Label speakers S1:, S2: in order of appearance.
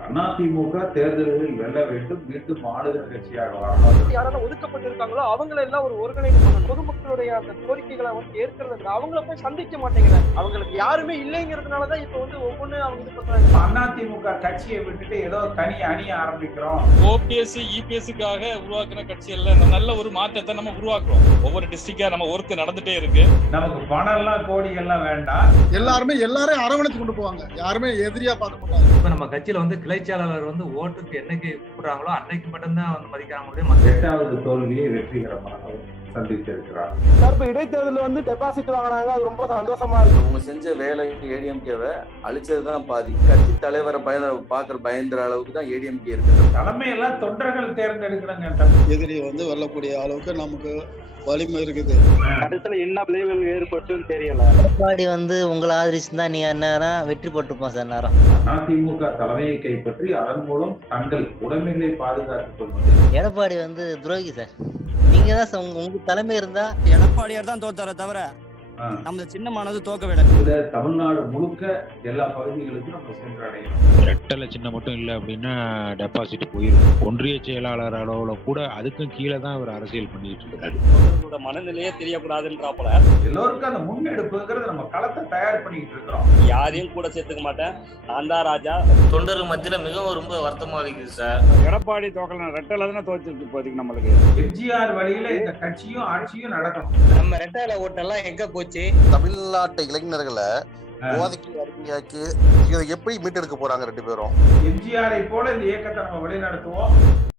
S1: அதிமுக தேர்தல்களில் வெல்ல வேண்டும், மீண்டும் ஆளுகிற கட்சியாக வரணும்.
S2: யாரெல்லாம் ஒதுக்கப்பட்டிருக்காங்களோ அவங்களை எல்லாம் ஒரு ஒருங்கிணைப்பு பண்ணணும். பொதுமக்களுடைய அந்த கோரிக்கைகளை வந்து ஏற்கிறது இல்லை. அவங்கள போய் சந்திக்க மாட்டேங்கிறாங்க. அவங்களுக்கு யாருமே இல்லைங்கிறதுனாலதான் இப்ப வந்து ஒவ்வொன்னு அவங்க இது பண்றாங்க.
S1: அதிமுக கட்சியை விட்டுட்டு ஏதோ தனி அணிய ஆரம்பிக்கிறோம்.
S3: ஓபிஎஸ் இபிஎஸ்க்காக உருவாக்குன கட்சிகள்ல நல்ல ஒரு மாற்றத்தை நம்ம உருவாக்குறோம். ஒவ்வொரு டிஸ்ட்ரிக்டா நம்ம ஒர்க் நடந்துட்டே இருக்கு.
S1: நமக்கு பணம் எல்லாம் கோடி எல்லாம் வேண்டாம்.
S4: எல்லாரையும் அரவணைச்சு கொண்டு போவாங்க. யாருமே எதிரியா பார்க்க மாட்டாங்க.
S5: இப்ப நம்ம கட்சியில வந்து கிளைச்சாளர் வந்து ஓட்டுக்கு என்னைக்கு கூப்பிடுறாங்களோ அன்னைக்கு மட்டும்தான் வந்து மதிக்கிறாங்க.
S1: 8வது தோல்வியை வெற்றிகரமாக சந்தித்திருக்கிறார்.
S2: இடைத்தேர்தல் வந்து டெபாசிட் வாங்கினாங்க. அது ரொம்ப சந்தோஷமா இருக்கு.
S6: அவங்க செஞ்ச வேலைக்கு ஏடிஎம்கேவை அழிச்சதுதான் பாதி. கட்சி தலைவரை பயந்துற அளவுக்கு தான் ஏடிஎம்கே இருக்கு.
S1: தலைமையெல்லாம் தொண்டர்கள் தேர்ந்தெடுக்கிறாங்க.
S4: எதிரி வந்து வெல்லக்கூடிய அளவுக்கு நமக்கு வலிமை இருக்குது.
S2: அடுத்துல என்ன விளைவுகள் ஏற்பட்டுன்னு தெரியல.
S7: எடப்பாடி வந்து உங்களை ஆதரிச்சுதான் நீ நேரம் வெற்றி போட்டிருப்போம் சார். நேரம்
S1: அதிமுக தலைமையை கைப்பற்றி அதன் மூலம் தங்கள் உடைமைகளை பாதுகாத்துக் கொள்வது.
S7: எடப்பாடி வந்து துரோகி சார். நீங்க தான் சார் உங்க தலைமை இருந்தா
S8: எடப்பாடியார் தான் தோத்தார தவிர நம்ம சின்னமானது தோக்கவில்லை.
S1: இந்த தமிழ்நாடு முழுக்க எல்லா பகுதிகளுக்கும் நம்ம சென்றடையணும்.
S9: ரெட்டலை சின்ன மட்டும் இல்லை அப்படின்னா டெபாசிட் போயிடும். ஒன்றிய செயலாளர் அளவுல கூட அதுக்கும் கீழே தான் அவர் அரசியல் பண்ணிட்டு இருக்காரு.
S8: மனநிலையே தெரியக்கூடாதுன்றாப்புல
S1: எல்லோருக்கும் அந்த முன்னெடுப்புங்கிறது நம்ம களத்தை தயார் பண்ணிட்டு இருக்கிறோம்.
S8: யாரையும் கூட சேர்த்துக்க மாட்டேன், நான் தான் ராஜா.
S6: தொண்டர்கள் மத்தியில மிகவும் ரொம்ப வருத்தமா இருக்குது சார்.
S10: எடப்பாடி தோக்கலாம், ரெட்டலை தானே தோச்சிருக்கு இப்போதைக்கு நம்மளுக்கு.
S1: எம்ஜிஆர் வழியில இந்த கட்சியும் ஆட்சியும் நடக்கணும்.
S7: நம்ம ரெட்டால ஓட்டெல்லாம் எங்க போச்சு?
S11: தமிழ்நாட்டு இளைஞர்களை போதைக்கு அடிமையாக்கி இதை எப்படி மீட்டெடுக்க போறாங்க ரெண்டு பேரும்?
S1: எம்ஜிஆரை போல இந்த இயக்கத்தை நம்ம வழி நடத்துவோம்.